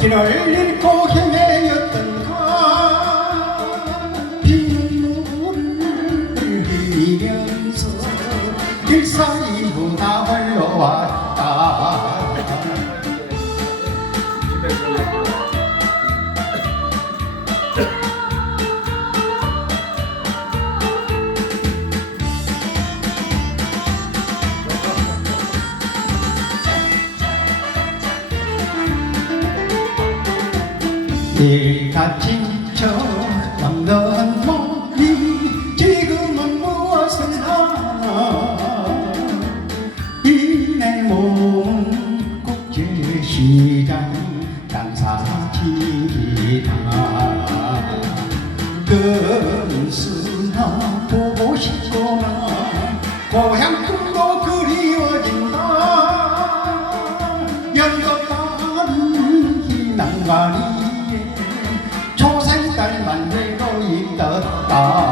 길을 잃고 헤매였던가 빗물을 흘리면서 길사이로 나 올라왔다 일같은 저 넘던 몸이 지금은 무엇을 하나? 이내 몸은 국제시장 당사지이다. 금수나 보고 싶구나. 고향 꿈도 그리워진다 연도 다른 희망만이 아.